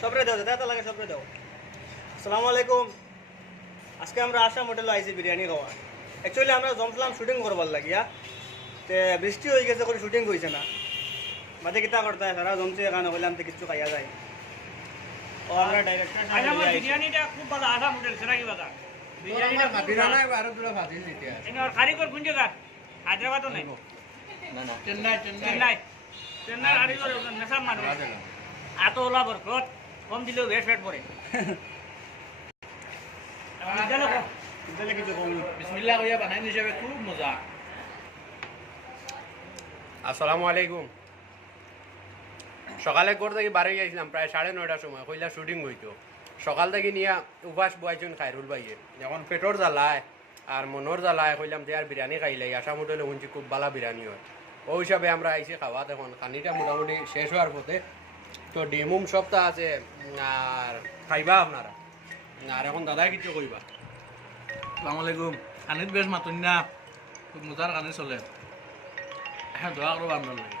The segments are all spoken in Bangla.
সবরে দাও দাদা লাগে সবরে দাও। আসসালামু আলাইকুম। আজকে আমরা আসাম হোটেলে আইছি বিরিয়ানি খাওয়া। অ্যাকচুয়ালি আমরা জমছিলাম শুটিং করবার লাগিয়া, তে বৃষ্টি হয়ে গেছে করে শুটিং হয়েছে না। মাঝে কিতা করতে হয় সারা জমছে এখানে হইলাম তো কিছু খাইয়া যায়। ও আমরা ডাইরেক্টর বিরিয়ানিটা খুব ভালো আসাম হোটেল সেটা কি কথা কারিগর কোন জায়গা হায়দ্রাবাদও নাই চেন্নাই কারিগর নেশাব মানুষ এত ওলা বরকত কম দিলেও ভেট ফেট পড়ে বিসমিল্লাহ কইয়া বানাই হিসেবে খুব মজা। আসসালামু আলাইকুম। সকালে ঘর থেকে বাড়ি গেছিলাম প্রায় 9:30টার সময়, কইলা শুটিং হইতো। সকাল থেকে নিয়ে উপাস বয়াইছেন খায়রুল ভাইয়ে, এখন পেটর জ্বালায় আর মনোর জ্বালায় কইলাম যে আর বিরিয়ানি খাইলাই, আসাম হোটেলে শুনছি খুব ভালো বিরিয়ানি হয়। ওই হিসাবে আমরা আইসি খাওয়াত। এখন খানিটা মোটামুটি শেষ হওয়ার পথে, তো ডিমুম সপ্তাহ আছে আর খাইবা আপনারা। আর এখন দাদাই কিছু কইবা। আসসালামু আলাইকুম। কানিত বেশ মাতুন না, খুব মজার কানি চলে। হ্যাঁ দোয়া করবো আপনার লাগে।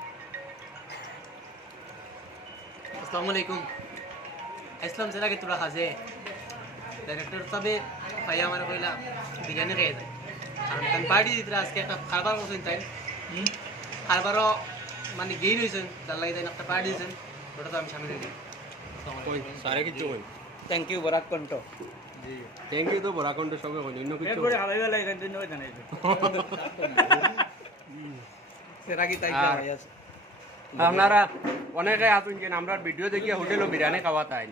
আসসালামু আলাইকুম। ইসলাম সেটা কি তোরা খাসে ডাইরেক্টর তবে ভাইয়া আমার কইলা বিরিয়ানি খেয়ে যায় আর তান পার্টি দিতে আজকে একটা খাবার করছেন তাই খাবারও মানে গেইন হয়েছেন তার লাগে তাই একটা পার্টি দিয়েছেন, ওটা তো আমি সামনে দিই। সারে কিছু কই। থ্যাংক ইউ বরাক কণ্ঠ। জি থ্যাংক ইউ তো বরাকণ্ঠ সবে কই, অন্য কিছু এরপরে হালাইবা লাগে জন্য জানাইছো সেটা কি তাই আর আপনারা অনেকে আছেন যে আমরা ভিডিও দেখিয়া হোটেলও বিরিয়ানি খাওয়া তাই,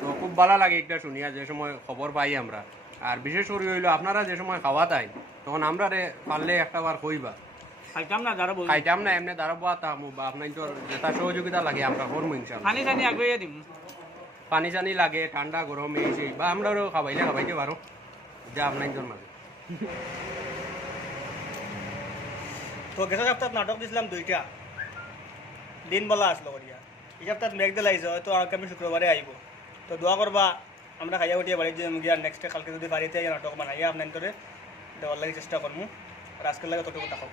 তো খুব ভালো লাগে একটা শুনিয়া যে সময় খবর পাই আমরা। আর বিশেষ করে হইলো আপনারা যে সময় খাওয়া তাই, তখন আমরা রে পারলে একটা বার কইবা খাইতাম না যারা বলছি খাইতাম না এমনি দাঁড়াবো তামু বা আপনার তো যেটা সহযোগিতা লাগে আমরা করবো ইনশাল্লাহ। পানি টানি আগে দিম পানি চানি লাগে ঠান্ডা গরম এই সেই বা আমরাও খাবাইতে পারো যা আপনার তোর মাঝে। তো গেছে সপ্তাহ নাটক দিছিলাম 2টা দিন বলা আসলো করিয়া। এই সপ্তাহ মেঘ দিল আইসো, হয়তো আগামী শুক্রবারে আইব। তো দোয়া করবা আমরা খাইয়া উঠিয়া বাড়ি যে গিয়া নেক্সট কালকে যদি বাড়িতে নাটক বানাইয়া আপনার ধরে দেওয়ার লাগে চেষ্টা করবো। আর আজকের লাগে ততটুকু থাকো।